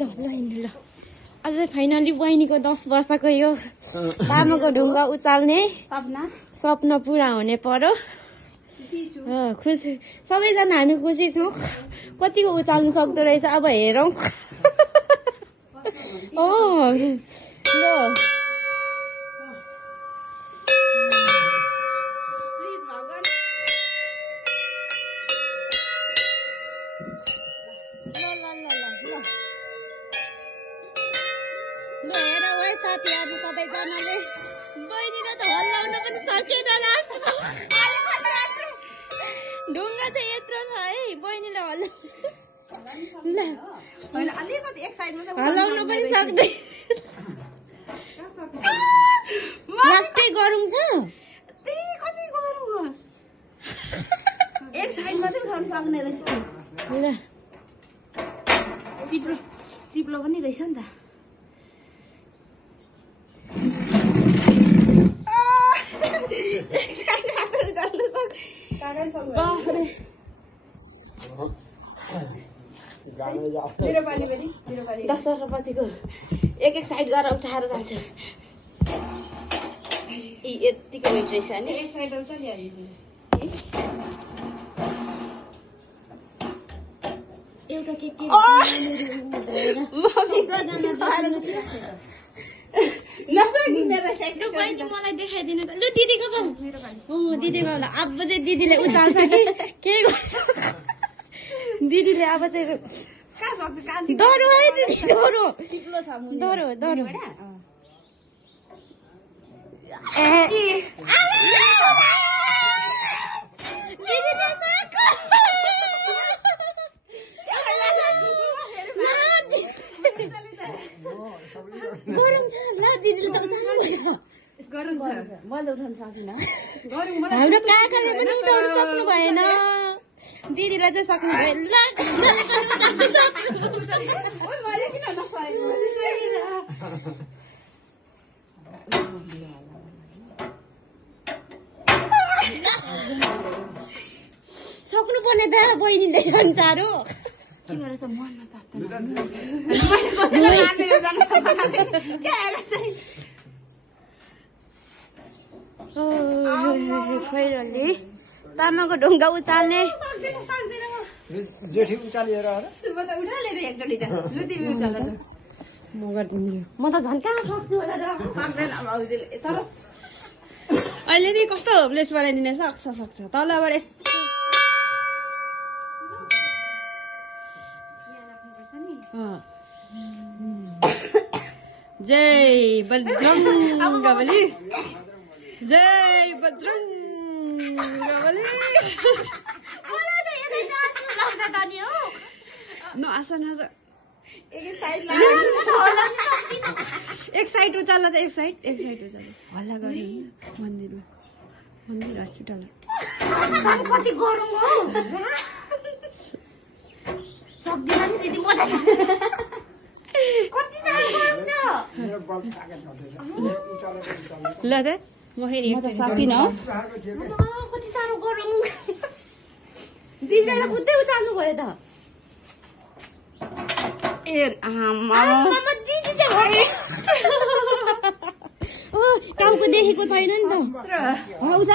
ल हिँड्नु ल आज फाइनली बहिनीको 10 वर्षको यो लामोको ढुङ्गा उचाल्ने सपना पुरा हुने पर्यो खुसी सबैजना हामी खुसी छौँ कतिको उचाल्नु सक्दो रहेछ अब हेरौँ ल साथीहरु सबैजनाले बहिनीले त हल्लाउन पनि सकेन लास्टमा ढुङ्गा चाहिँ यत्रो छ है बहिनीले हल्लाउन पनि सक्दै लास्टै गरौँ छ एक साइड मात्रै उठाउन सक्ने रहेछ ल चिप्लो पनि रहेछ नि त मेरो पाली 10 वर्षपछिको एक साइड गरेर उठाएर जान्छ यतिको वेट रहेछ नि एक साइड उचालिहाल्नु एउटा के बहिनी मलाई देखाइदिनु त लु दिदीको दिदीको अब चाहिँ दिदीले उचाल्छ के गर्छ दिदीले अब चाहिँ डरो है दिदी डरो गरम छ ल दिदीले त उठाउनु गरम छ मैले उठाउन सकिनँ हाम्रो काकाले पनि उठाउन सक्नु भएन दिदीलाई चाहिँ सक्नु भयो सक्नु पर्ने त बहिनीले झन् साह्रो के गरेछ मनमा प्राप्त खैरले तामाको ढुङ्गा उचाल्ने जेठी उचालेर म त झन् कहाँ सक्छु सक्दैन भाउजूले तर अहिले नि कस्तो होपलेस बनाइदिने सक्छ तलबाट जय बजरंगबली जय बजरंगबली एक साइड उचाल्ला त एक साइड हल्ला गर्नु मन्दिर हस्पिटल कति गरम हो सक्दिन नि दिदी म त कति साह्रो गरम छ ल त म फेरि म त सकिन कति साह्रो गरम दिदीलाई बुझ्दै उचाल्नु भयो त ए आमा दिदी चाहिँ टाउको देखेको छैन नि त